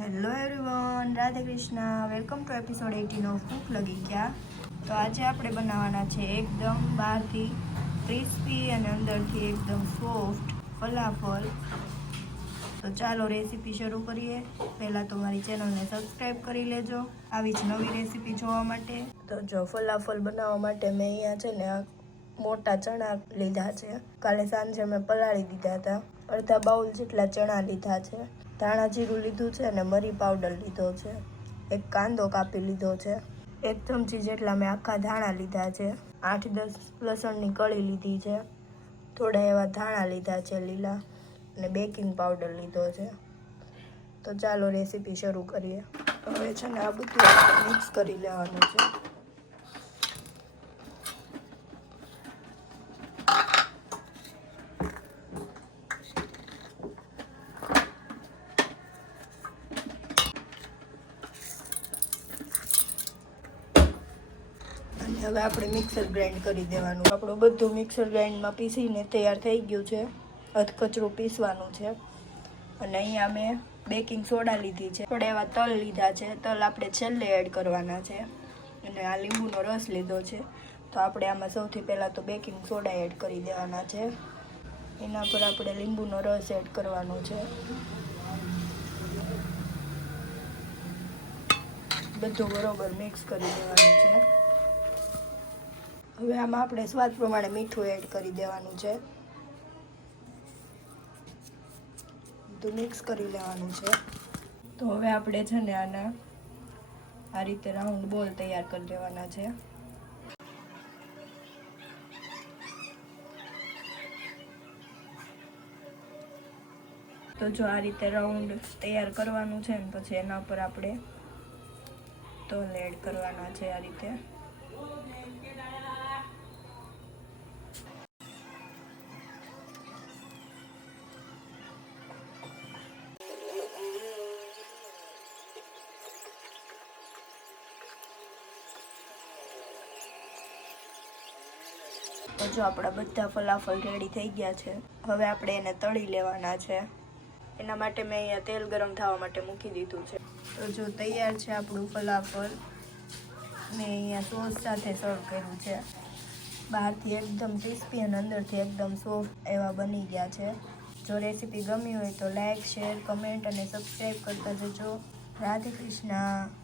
Hello everyone, Radhe Krishna. Welcome to episode 18 of ભૂખ લગી ગયા. તો આજે આપણે બનાવવાના છે એકદમ બહારથી ક્રિસ્પી અને અંદરથી એકદમ સોફ્ટ ફલાફલ. તો ચાલો રેસીપી શરૂ કરીએ. પહેલાં તો મારી ચેનલને સબસ્ક્રાઈબ કરી લેજો આવી જ નવી રેસીપી જોવા માટે. તો જો ફલાફલ બનાવવા માટે મેં અહીંયા છે ને મોટા ચણા લીધા છે. કાલે સાંજે મેં પલાળી દીધા હતા. અડધા બાઉલ જેટલા ચણા લીધા છે. ધાણા જીરું લીધું છે અને મરી પાવડર લીધો છે. એક કાંદો કાપી લીધો છે. 1 ચમચી જેટલા મેં આખા ધાણા લીધા છે. 8-10 લસણની કળી લીધી છે. થોડા એવા ધાણા લીધા છે લીલા અને બેકિંગ પાવડર લીધો છે. તો ચાલો રેસીપી શરૂ કરીએ. હવે છે ને આ બધું મિક્સ કરી લેવાનું છે. હવે આપણે મિક્સર ગ્રાઇન્ડ કરી દેવાનું. આપણું બધું મિક્સર ગ્રાઇન્ડમાં પીસીને તૈયાર થઈ ગયું છે. અધકચરું પીસવાનું છે. અને અહીંયા મેં બેકિંગ સોડા લીધી છે. થોડા એવા તલ લીધા છે. તલ આપણે છેલ્લે એડ કરવાના છે. અને આ લીંબુનો રસ લીધો છે. તો આપણે આમાં સૌથી પહેલાં તો બેકિંગ સોડા એડ કરી દેવાના છે. એના પર આપણે લીંબુનો રસ એડ કરવાનો છે. બધું બરોબર મિક્સ કરી દેવાનું છે. હવે આમાં આપણે સ્વાદ પ્રમાણે મીઠું એડ કરી દેવાનું છે. બધું મિક્સ કરી લેવાનું છે. તો હવે આપણે છે ને આના આ રીતે રાઉન્ડ બોલ તૈયાર કરી દેવાના છે. તો જો આ રીતે રાઉન્ડ તૈયાર કરવાનું છે ને પછી એના પર આપણે તલ એડ કરવાના છે આ રીતે. તો જો આપણા બધા ફલાફલ રેડી થઈ ગયા છે. હવે આપણે એને તળી લેવાના છે. એના માટે મેં અહીંયા તેલ ગરમ થવા માટે મૂકી દીધું છે. તો જો તૈયાર છે આપણું ફલાફલ. મેં અહીંયા સોસ સાથે સર્વ કર્યું છે. બહારથી એકદમ ક્રિસ્પી અને અંદરથી એકદમ સોફ્ટ એવા બની ગયા છે. જો રેસીપી ગમી હોય તો લાઈક, શેર, કમેન્ટ અને સબસ્ક્રાઈબ કરતા જજો. રાધે કૃષ્ણ.